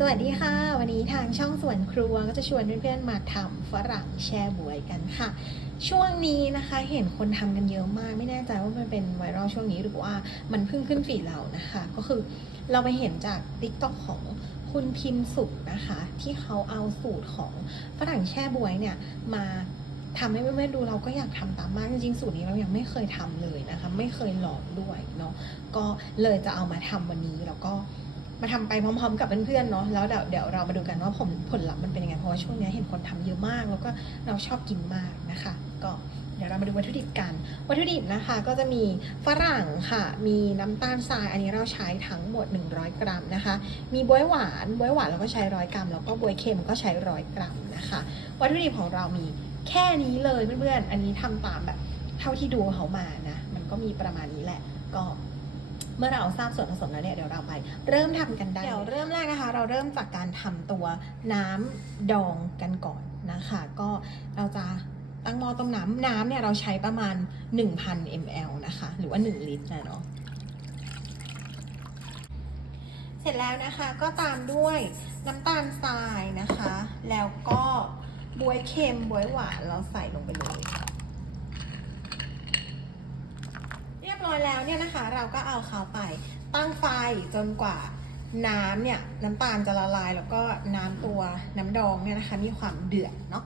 สวัสดีค่ะ วันนี้ทางช่องสวนครัวก็จะชวนเพื่อนๆมาทำฝรั่งแช่บวยกันค่ะ ช่วงนี้นะคะเห็นคนทำกันเยอะมาก ไม่แน่ใจว่ามันเป็นไวรัลช่วงนี้หรือว่ามันเพิ่งขึ้นฟีเรานะคะ ก็คือเราไปเห็นจาก t ิ k t o k ของคุณพิมพ์สุขนะคะ ที่เขาเอาสูตรของฝรั่งแช่บวยเนี่ยมาทำให้เพื่อนๆดูเราก็อยากทำตามมากจริงๆสูตรนี้เรายังไม่เคยทำเลยนะคะ ไม่เคยลองด้วยเนาะก็เลยจะเอามาทำวันนี้แล้วก็ มาทำไปพร้อมๆ กับเพื่อนๆเนาะแล้วเดี๋ยวเดี๋ยวเรามาดูกันว่าผลผลลัพธ์มันเป็นยังไงเพราะว่าช่วงนี้เห็นคนทำเยอะมาก แล้วก็เราชอบกินมากนะคะ ก็เดี๋ยวเรามาดูวัตถุดิบกัน วัตถุดิบนะคะก็จะมีฝรั่งค่ะ มีน้ำตาลทราย อันนี้เราใช้ทั้งหมด 100 กรัมนะคะ มีบวยหวานบวยหวานเราก็ใช้ร้อยกรัม แล้วก็บวยเค็มก็ใช้ร้อยกรัมนะคะ วัตถุดิบของเรามีแค่นี้เลยเพื่อนๆ อันนี้ทำตามแบบเท่าที่ดูเขามานะ มันก็มีประมาณนี้แหละ เมื่อเราทราบส่วนผสมแล้วเนี่ยเดี๋ยวเราไป เริ่มทำกันได้ เดี๋ยวเริ่มแรกนะคะ เราเริ่มจากการทำตัวน้ำดองกันก่อนนะคะ ก็เราจะตั้งหม้อต้มน้ำน้ำเนี่ยเราใช้ประมาณ 1,000 ml นะคะ หรือว่า 1 ลิตรนะเนาะเสร็จแล้วนะคะก็ตามด้วยน้ำตาลทรายนะคะ แล้วก็บวยเค็มบวยหวานเราใส่ลงไปเลย เรี ยบร้อยแล้วเนี่ยนะคะ เราก็เอาเขาไปตั้งไฟจนกว่าน้ำเนี่ยน้ำตาลจะละลายแล้วก็น้ำตัวน้ำดองเนี่ยนะคะ มีความเดือดเนาะ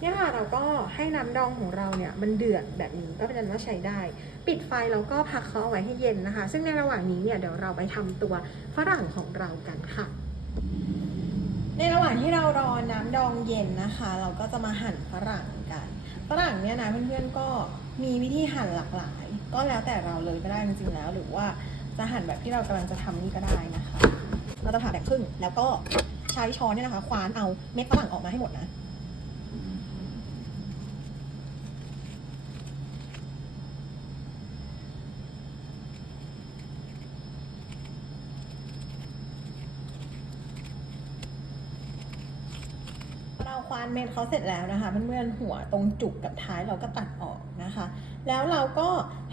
เนี่ยค่ะเราก็ให้น้ำดองของเราเนี่ยมันเดือดแบบนี้ก็เป็นอันว่าใช้ได้ ปิดไฟแล้วก็พักเขาเอาไว้ให้เย็นนะคะ ซึ่งในระหว่างนี้เนี่ยเดี๋ยวเราไปทำตัวฝรั่งของเรากันค่ะ ในระหว่างที่เรารอน้ำดองเย็นนะคะ เราก็จะมาหั่นฝรั่งกันฝรั่งเนี่ยนะเพื่อนๆก็มีวิธีหั่นหลากหลาย ก็แล้วแต่เราเลยก็ได้จริงๆแล้ว หรือว่าจะหั่นแบบที่เรากำลังจะทำนี่ก็ได้นะคะ เราจะผ่าแบบครึ่งแล้วก็ใช้ช้อนเนี่ยนะคะคว้านเอาเม็ดฝรั่งออกมาให้หมดนะ ควานเม็ดเขาเสร็จแล้วนะคะเพื่อนๆหัวตรงจุกกับท้ายเราก็ตัดออกนะคะ แล้วเราก็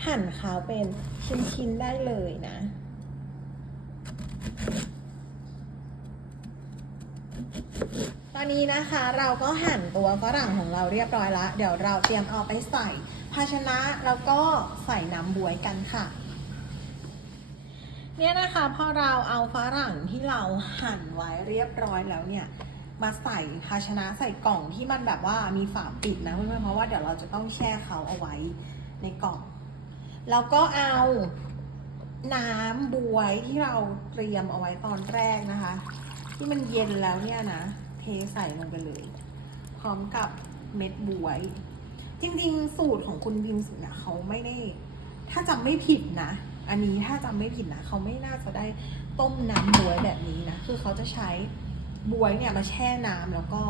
หั่นเขาเป็นชิ้นๆได้เลยนะตอนนี้นะคะเราก็หั่นตัวฝรั่งของเราเรียบร้อยแล้ว เดี๋ยวเราเตรียมเอาไปใส่ภาชนะแล้วก็ใส่น้ำบวยกันค่ะ เนี่ยนะคะพอเราเอาฝรั่งที่เราหั่นไว้เรียบร้อยแล้วเนี่ย มาใส่ภาชนะใส่กล่องที่มันแบบว่ามีฝาปิดนะเพื่อนๆเพราะว่าเดี๋ยวเราจะต้องแช่เขาเอาไว้ในกล่อง แล้วก็เอาน้ำบวยที่เราเตรียมเอาไว้ตอนแรกนะคะ ที่มันเย็นแล้วเนี่ยนะ เทใส่ลงไปเลย พร้อมกับเม็ดบวย จริงๆ สูตรของคุณพิมพ์สุเนี่ยเขาไม่ได้ ถ้าจำไม่ผิดนะ อันนี้ถ้าจำไม่ผิดนะ เขาไม่น่าจะได้ต้มน้ำบวยแบบนี้นะ คือเขาจะใช้ บวยเนี่ยมาแช่น้ำแล้วก็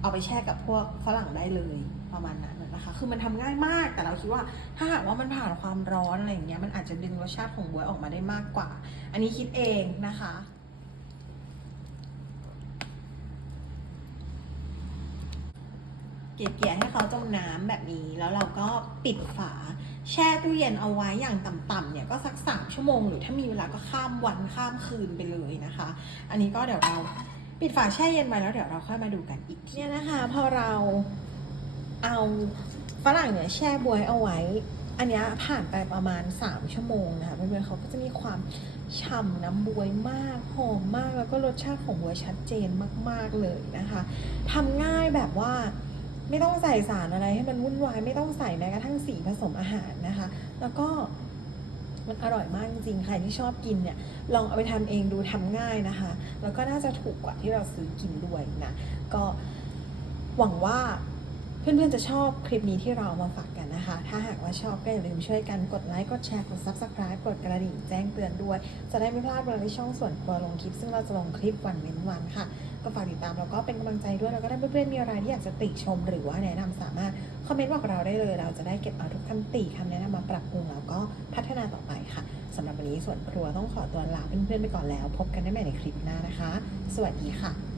เอาไปแช่กับพวกฝรั่งได้เลยประมาณนั้นนะคะ คือมันทำง่ายมาก แต่เราคิดว่าถ้าหากว่ามันผ่านความร้อนอะไรอย่างเงี้ย มันอาจจะดึงรสชาติของบวยออกมาได้มากกว่า อันนี้คิดเองนะคะ เกลี่ยให้เขาจมน้ำแบบนี้ แล้วเราก็ปิดฝา แช่ตู้เย็นเอาไว้อย่างต่ำๆเนี่ยก็สักสามชั่วโมง หรือถ้ามีเวลาก็ข้ามวันข้ามคืนไปเลยนะคะ อันนี้ก็เดี๋ยวเราปิดฝาแช่เย็นไว้แล้วเดี๋ยวเราค่อยมาดูกันอีกเนี่ยนะคะพอเราเอาฝรั่งเนี่ยแช่บวยเอาไว้ อันนี้ผ่านไปประมาณ 3 ชั่วโมงนะคะเพื่อนๆเขาก็จะมีความฉ่ำน้ำบวยมากหอมมากแล้วก็รสชาติของบวยชัดเจนมากๆเลยนะคะทำง่ายแบบว่า ไม่ต้องใส่สารอะไรให้มันวุ่นวาย ไม่ต้องใส่แม้กระทั่งสีผสมอาหารนะคะ แล้วก็มันอร่อยมากจริงๆใครที่ชอบกินเนี่ยลองเอาไปทำเองดูทำง่ายนะคะ แล้วก็น่าจะถูกกว่าที่เราซื้อกินด้วยนะ ก็หวังว่าเพื่อนๆจะชอบคลิปนี้ที่เรามาฝากกัน นะคะ ถ้าหากว่าชอบก็อย่าลืมช่วยกันกดไลค์ กดแชร์ กด subscribe กดกระดิ่งแจ้งเตือนด้วย จะได้ไม่พลาดเวลาที่ช่องส่วนครัวลงคลิป ซึ่งเราจะลงคลิปวันเว้นวันค่ะ ก็ฝากติดตามแล้วก็เป็นกำลังใจด้วย แล้วก็ถ้าเพื่อนๆมีอะไรที่อยากจะติชม หรือว่าแนะนำสามารถคอมเมนต์บอกเราได้เลย เราจะได้เก็บเอาทุกคำติคำแนะนำมาปรับปรุงแล้วก็พัฒนาต่อไปค่ะสำหรับวันนี้ส่วนครัวต้องขอตัวลาเพื่อนๆไปก่อนแล้ว พบกันได้ใหม่ในคลิปหน้านะคะ สวัสดีค่ะ